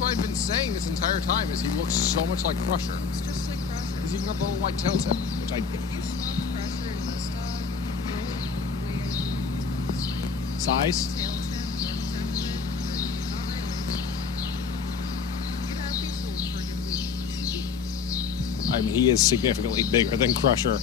what I've been saying this entire time, is he looks so much like Crusher. It's just like Crusher. He's even got the little white tail tip, which I... If you swapped Crusher and this dog, the only way I can is like Size? tail tip or template, but not really. You have these little friggin' weeks. I mean, he is significantly bigger than Crusher.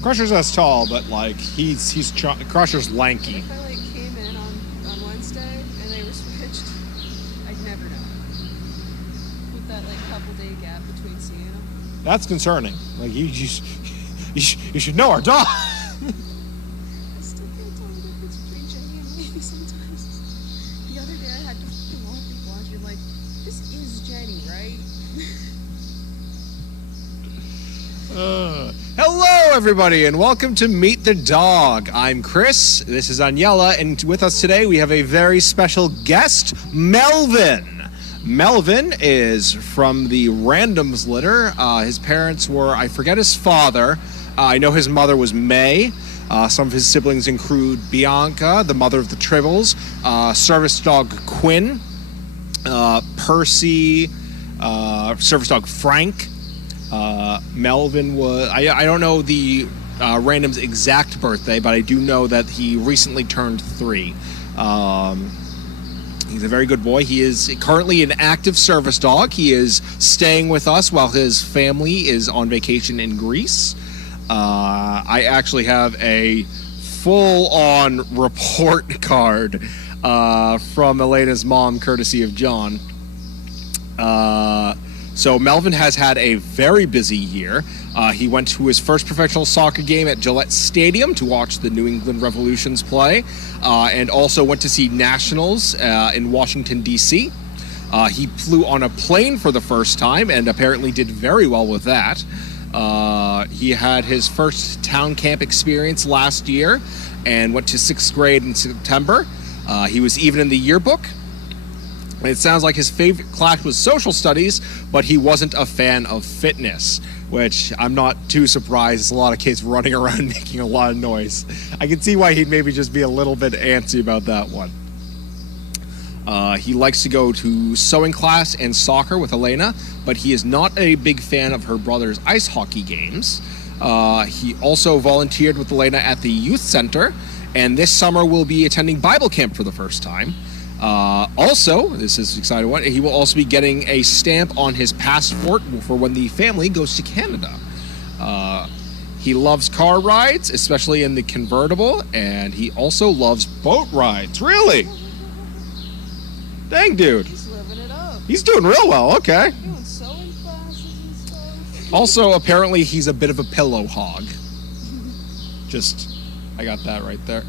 Crusher's as tall, but like Crusher's lanky. If I like came in on Wednesday and they were switched, I'd never know. With that like couple day gap between seeing them. That's concerning. Like you should know our dog. I still can't tell the difference between Jenny and Lady sometimes. The other day I had to fucking walk and watch. You're like, this is Jenny, right? Hello, everybody, and welcome to Meet the Dog. I'm Chris. This is Aniela, and with us today we have a very special guest, Melvin. Melvin is from the Randoms litter. His parents were, I forget his father. I know his mother was May. Some of his siblings include Bianca, the mother of the Tribbles, service dog Quinn, Percy, service dog Frank. Melvin was, I don't know the Random's exact birthday, but I do know that he recently turned 3. He's a very good boy. He is currently an active service dog. He is staying with us while his family is on vacation in Greece. I actually have a full-on report card from Elena's mom, courtesy of John. So Melvin has had a very busy year. He went to his first professional soccer game at Gillette Stadium to watch the New England Revolutions play, and also went to see Nationals in Washington, D.C. He flew on a plane for the first time and apparently did very well with that. He had his first town camp experience last year and went to 6th grade in September. He was even in the yearbook. It sounds like his favorite class was social studies, but he wasn't a fan of fitness, which I'm not too surprised. It's a lot of kids running around making a lot of noise. I can see why he'd maybe just be a little bit antsy about that one. He likes to go to sewing class and soccer with Elena, but he is not a big fan of her brother's ice hockey games. He also volunteered with Elena at the youth center, and this summer will be attending Bible camp for the first time. Also, this is an exciting one, he will also be getting a stamp on his passport for when the family goes to Canada. He loves car rides, especially in the convertible, and he also loves boat rides. Really? Dang, dude. He's living it up. He's doing real well, okay. Doing sewing classes and stuff. Also, apparently, he's a bit of a pillow hog. I got that right there.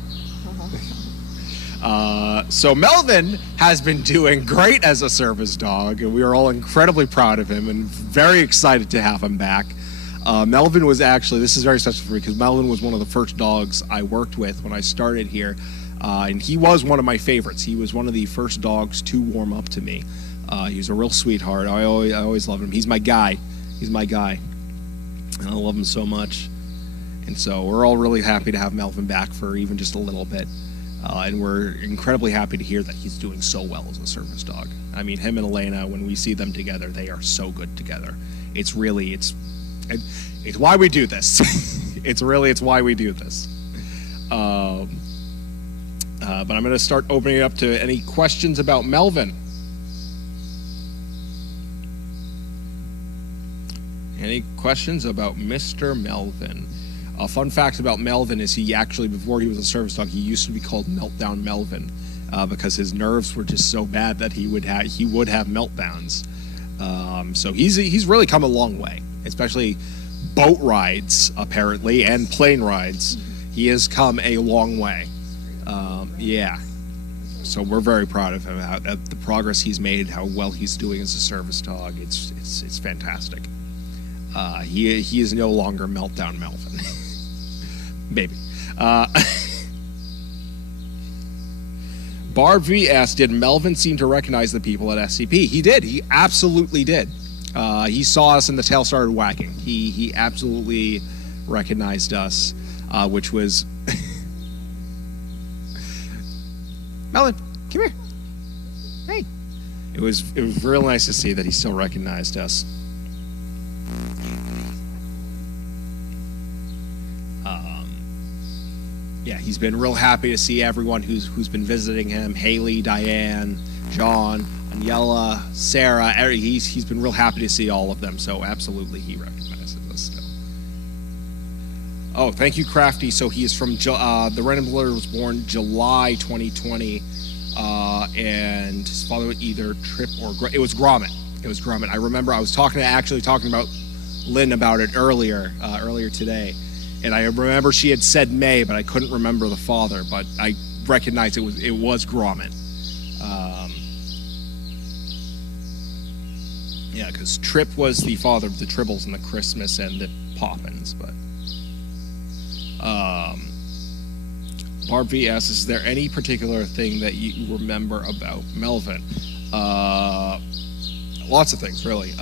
So Melvin has been doing great as a service dog, and we are all incredibly proud of him and very excited to have him back. Melvin was actually, this is very special for me, because Melvin was one of the first dogs I worked with when I started here, and he was one of my favorites. He was one of the first dogs to warm up to me. He was a real sweetheart. I always loved him. He's my guy. And I love him so much. And so we're all really happy to have Melvin back for even just a little bit. And we're incredibly happy to hear that he's doing so well as a service dog. I mean, him and Elena, when we see them together, they are so good together. It's why we do this. It's why we do this. But I'm going to start opening it up to any questions about Melvin. Any questions about Mr. Melvin? A fun fact about Melvin is he actually, before he was a service dog, he used to be called Meltdown Melvin because his nerves were just so bad that he would have meltdowns. So he's really come a long way, especially boat rides apparently and plane rides. He has come a long way. Yeah. So we're very proud of him, the progress he's made, how well he's doing as a service dog. It's fantastic. He is no longer Meltdown Melvin. Maybe. Barb V asked, did Melvin seem to recognize the people at SDP? He did. He absolutely did. He saw us and the tail started wagging. He absolutely recognized us, which was... Melvin, come here. Hey. it was real nice to see that he still recognized us. Yeah, he's been real happy to see everyone who's been visiting him. Haley, Diane, John, Aniela, Sarah. He's been real happy to see all of them. So absolutely, he recognizes us still. Oh, thank you, Crafty. So he is from the random blur was born July 2020, and his father was either Trip or it was Gromit. It was Gromit. I remember I was talking about Lynn about it earlier today. And I remember she had said May, but I couldn't remember the father. But I recognized it was Gromit. Yeah, because Trip was the father of the Tribbles and the Christmas and the Poppins. But Barb V asks, is there any particular thing that you remember about Melvin? Lots of things, really.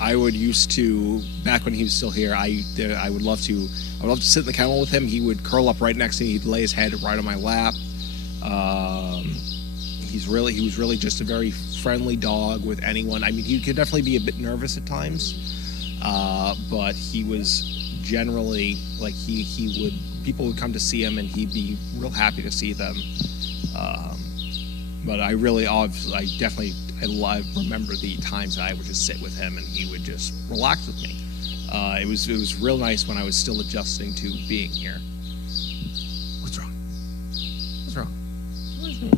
I would used to, back when he was still here, I would love to sit in the kennel with him. He would curl up right next to me. He'd lay his head right on my lap. He was really just a very friendly dog with anyone. I mean, he could definitely be a bit nervous at times, but he was generally like people would come to see him and he'd be real happy to see them. But I remember the times that I would just sit with him and he would just relax with me. It was real nice when I was still adjusting to being here. What's wrong? Look at the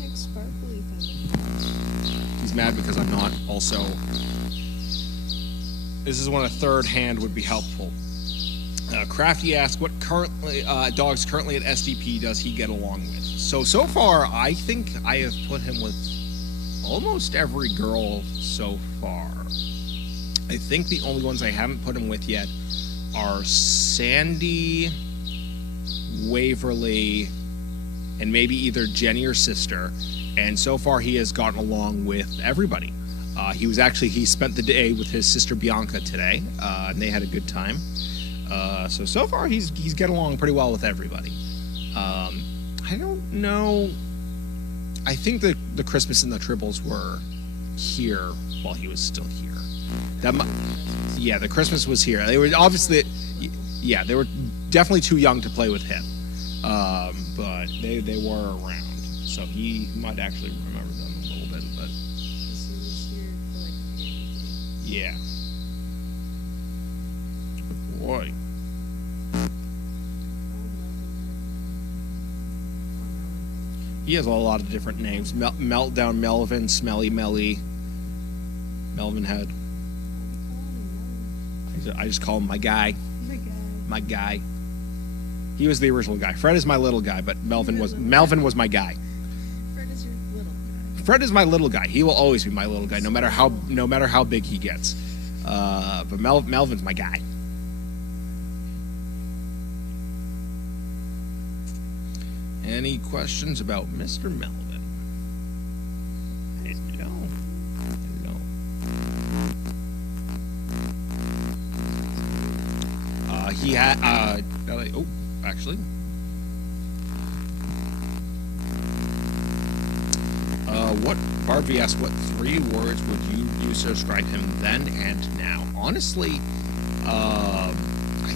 pink sparkly thing. He's mad because I'm not also. This is when a third hand would be helpful. Crafty asks, what dogs currently at SDP does he get along with? So far, I think I have put him with almost every girl so far. I think the only ones I haven't put him with yet are Sandy, Waverly, and maybe either Jenny or Sister. And so far, he has gotten along with everybody. He spent the day with his sister Bianca today, and they had a good time. So far, he's getting along pretty well with everybody. I don't know. I think the Christmas and the Tribbles were here while he was still here. The Christmas was here. They were obviously, they were definitely too young to play with him, but they were around, so he might actually remember them a little bit. But yeah, boy. He has a lot of different names. Meltdown Melvin, Smelly Melly, Melvin Head. I just call him my guy. My guy. He was the original guy. Fred is my little guy, but Melvin was my guy. Fred is your little guy. Fred is my little guy. He will always be my little guy, no matter how big he gets. But Melvin's my guy. Any questions about Mr. Melvin? I don't know. He had, actually. Barbie asked, what 3 words would you use to describe him then and now? Honestly, I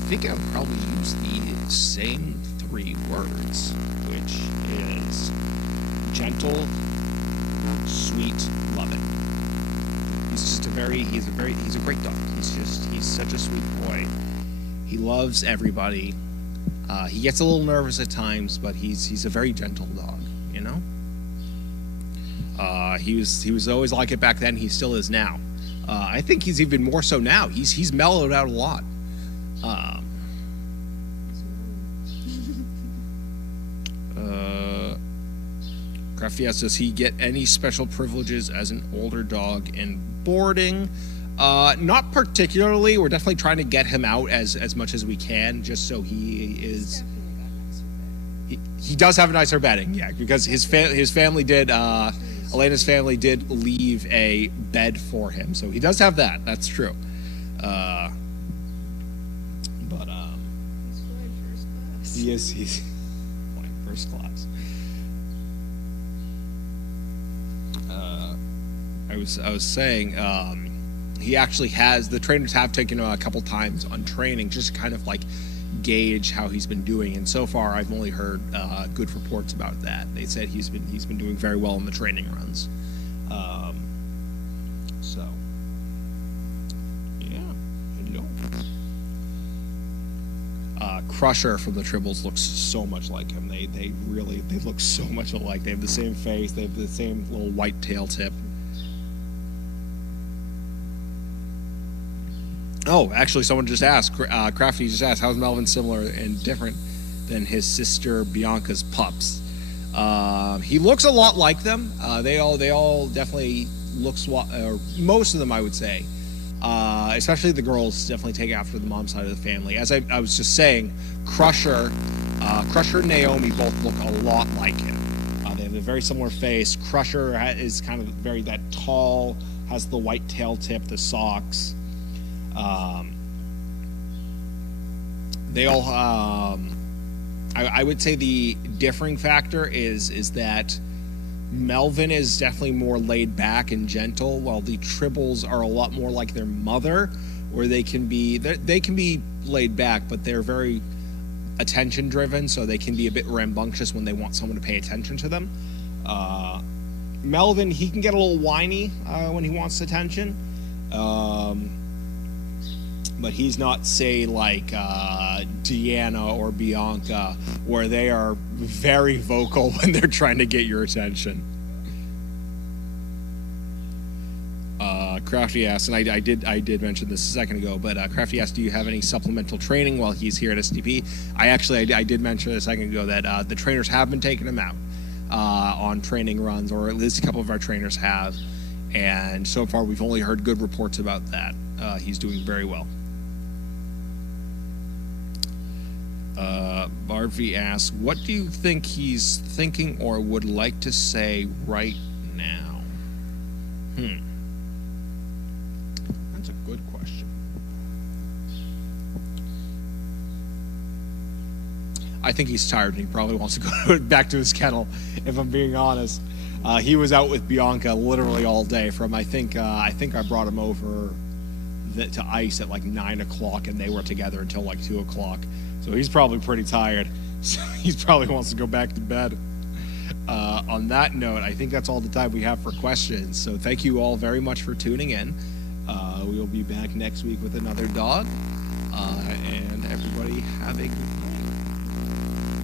think I would probably use the same 3 words, which is gentle, sweet, loving. He's a great dog. He's such a sweet boy. He loves everybody. He gets a little nervous at times, but he's a very gentle dog, you know? He was always like it back then. He still is now. I think he's even more so now. He's mellowed out a lot. Crafty asks, does he get any special privileges as an older dog in boarding? Not particularly. We're definitely trying to get him out as much as we can, just so he is. He does have a nicer bedding, yeah, because his family did. Elena's family did leave a bed for him, so he does have that. That's true. But he's flying first class. he's flying first class. I was saying, he actually has, the trainers have taken him a couple times on training, just to kind of like gauge how he's been doing. And so far, I've only heard good reports about that. They said he's been doing very well in the training runs. So, yeah, hello. Crusher from the Tribbles looks so much like him. They look so much alike. They have the same face. They have the same little white tail tip. Oh, actually, someone just asked. Crafty just asked, "How's Melvin similar and different than his sister Bianca's pups?" He looks a lot like them. They all definitely look most of them, I would say. Especially the girls definitely take after the mom side of the family. As I was just saying, Crusher and Naomi both look a lot like him. They have a very similar face. Crusher is kind of very that tall, has the white tail tip, the socks. They all, I would say the differing factor is that Melvin is definitely more laid back and gentle, while the Tribbles are a lot more like their mother, where they can be laid back, but they're very attention driven, so they can be a bit rambunctious when they want someone to pay attention to them. Melvin, he can get a little whiny when he wants attention, but he's not, say, like Deanna or Bianca, where they are very vocal when they're trying to get your attention. Crafty asked, and I did mention this a second ago, but Crafty asked, do you have any supplemental training while he's here at SDP? I did mention a second ago that the trainers have been taking him out on training runs, or at least a couple of our trainers have, and so far we've only heard good reports about that. He's doing very well. Barvi asks, what do you think he's thinking or would like to say right now? That's a good question. I think he's tired and he probably wants to go back to his kennel, if I'm being honest. He was out with Bianca literally all day from, I think I brought him over to ice at like 9 o'clock, and they were together until like 2 o'clock. So he's probably pretty tired. So he probably wants to go back to bed. On that note, I think that's all the time we have for questions. So thank you all very much for tuning in. We will be back next week with another dog. And everybody have a good night.